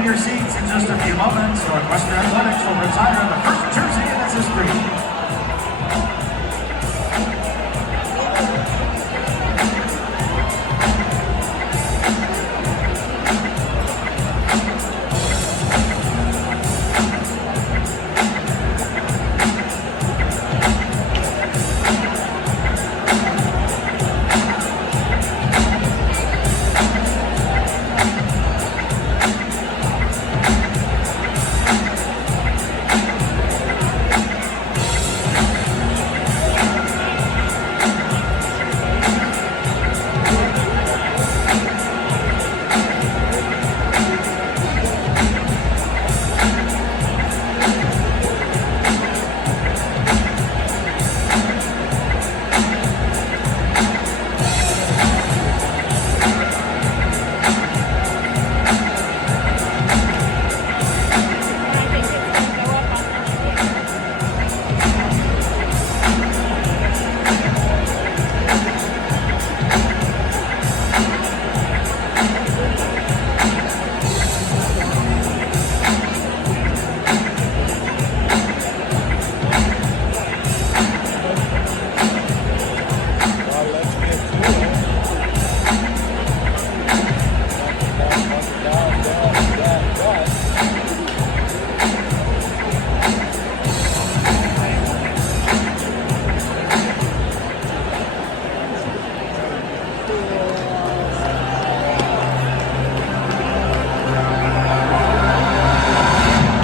in your seats in just a few moments. Northwestern Athletics will retire the first jersey in its history.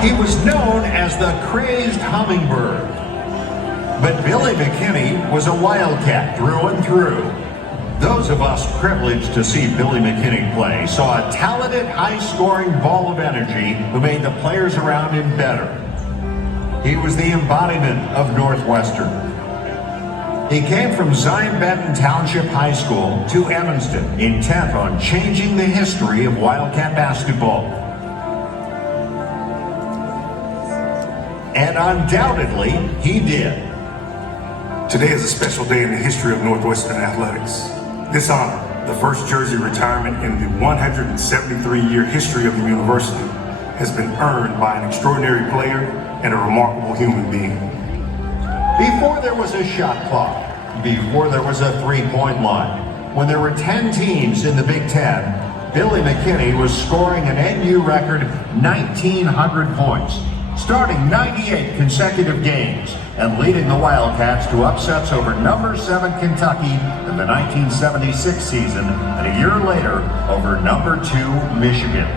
He was known as the crazed hummingbird. But Billy McKinney was a wildcat through and through. Those of us privileged to see Billy McKinney play saw a talented, high-scoring ball of energy who made the players around him better. He was the embodiment of Northwestern. He came from Zion Benton Township High School to Evanston, intent on changing the history of Wildcat basketball. And undoubtedly, he did. Today is a special day in the history of Northwestern athletics. This honor, the first jersey retirement in the 173-year history of the university, has been earned by an extraordinary player and a remarkable human being. Before there was a shot clock, before there was a three-point line, when there were 10 teams in the Big Ten, Billy McKinney was scoring an NU record 1,900 points, starting 98 consecutive games and leading the Wildcats to upsets over number 7 Kentucky in the 1976 season, and a year later over number 2 Michigan.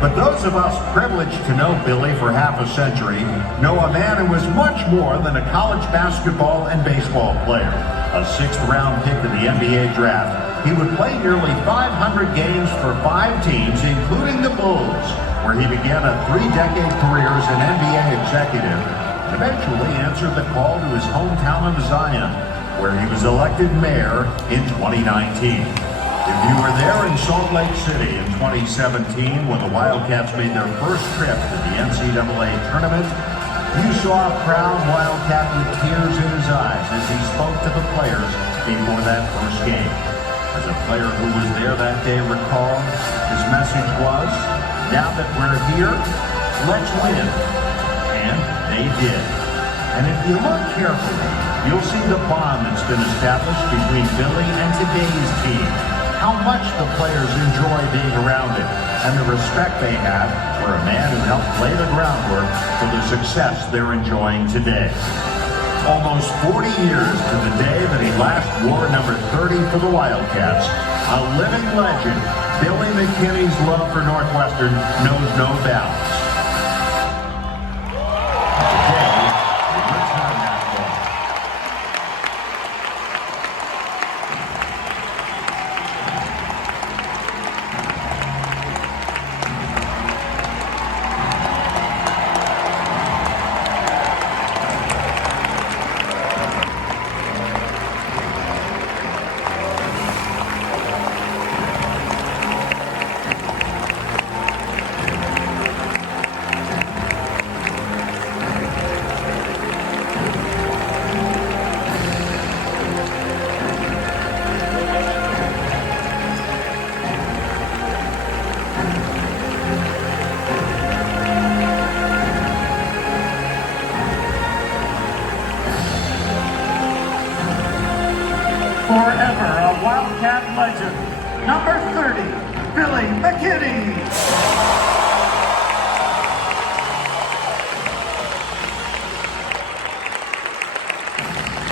But those of us privileged to know Billy for half a century know a man who was much more than a college basketball and baseball player. A 6th-round pick in the NBA draft, he would play nearly 500 games for 5 teams, including the Bulls, where he began a 3-decade career as an NBA executive, and eventually answered the call to his hometown of Zion, where he was elected mayor in 2019. If you were there in Salt Lake City in 2017 when the Wildcats made their first trip to the NCAA tournament, you saw a proud Wildcat with tears in his eyes as he spoke to the players before that first game. As a player who was there that day recalled, his message was, "Now that we're here, let's win." And they did. And if you look carefully, you'll see the bond that's been established between Billy and today's team. How much the players enjoy being around him, and the respect they have for a man who helped lay the groundwork for the success they're enjoying today. Almost 40 years to the day that he last wore number 30 for the Wildcats, a living legend, Billy McKinney's love for Northwestern knows no bounds. forever a Wildcat legend, number 30, Billy McKinney.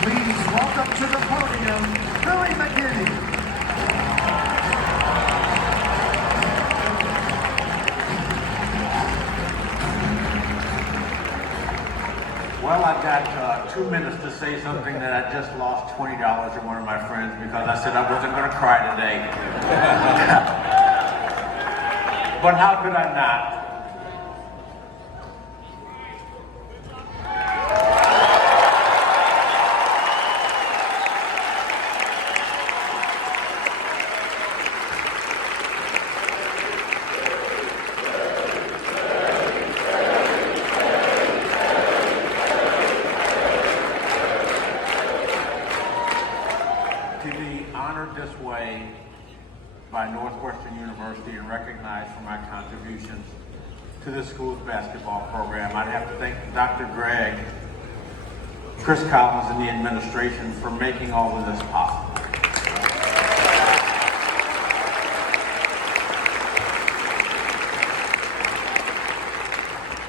Please welcome to the podium, Billy McKinney. Well, I've got 2 minutes to say something that I just lost $20 to one of my friends because I said I wasn't going to cry today. But how could I not? To be honored this way by Northwestern University and recognized for my contributions to the school's basketball program, I'd have to thank Dr. Gregg, Chris Collins, and the administration for making all of this possible.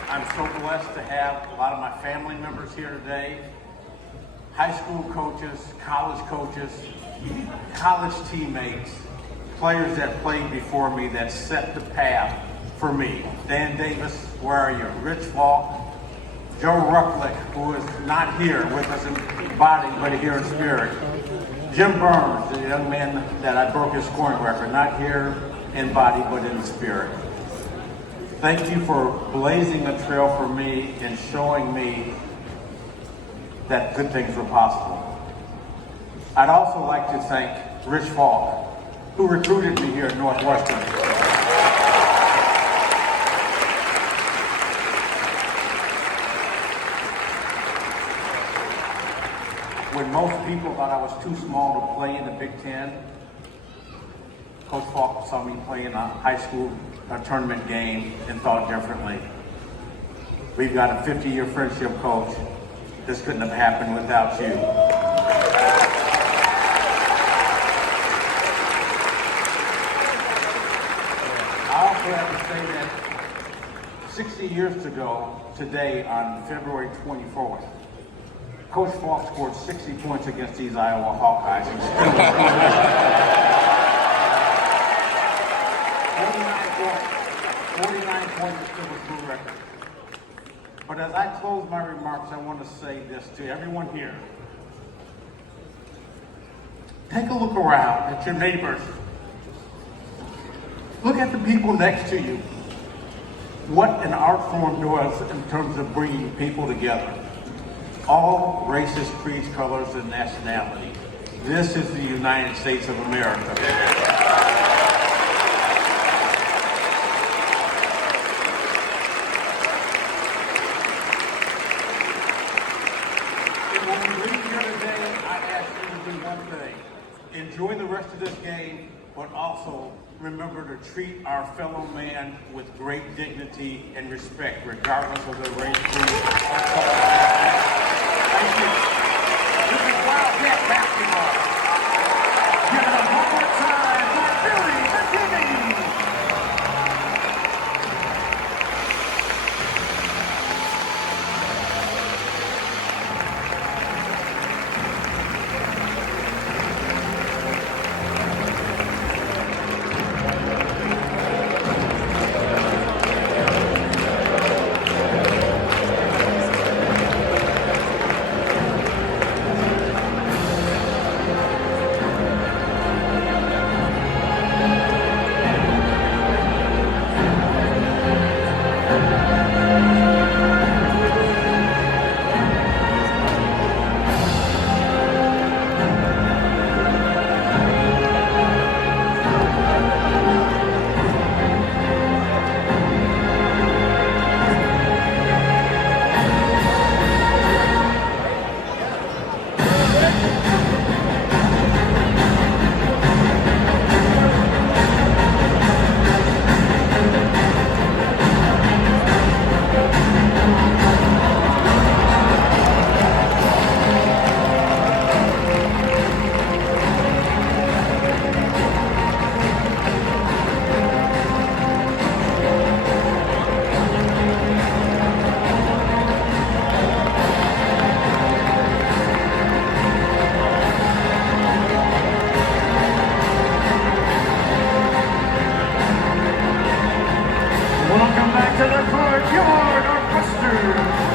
I'm so blessed to have a lot of my family members here today, high school coaches, college teammates, players that played before me that set the path for me. Dan Davis, where are you? Rich Falk, Joe Rucklick, who is not here with us in body, but here in spirit. Jim Burns, the young man that I broke his scoring record, not here in body, but in spirit. Thank you for blazing a trail for me and showing me that good things were possible. I'd also like to thank Rich Falk, who recruited me here at Northwestern. When most people thought I was too small to play in the Big Ten, Coach Falk saw me play in a high school tournament game and thought differently. We've got a 50-year friendship, Coach. This couldn't have happened without you. I also have to say that 60 years ago, today on February 24th, Coach Falk scored 60 points against these Iowa Hawkeyes and still 49 points is still a school record. But as I close my remarks, I want to say this to everyone here. Take a look around at your neighbors. Look at the people next to you. What an art form does in terms of bringing people together. All races, creeds, colors, and nationalities. This is the United States of America. When we leave here today, I ask you to do one thing. Enjoy the rest of this game, but also remember to treat our fellow man with great dignity and respect, regardless of their race, creed, or color. Thank you. This is Wildcat basketball. Give it up one more time for Billy McKinney. welcome back to the court, your Northwestern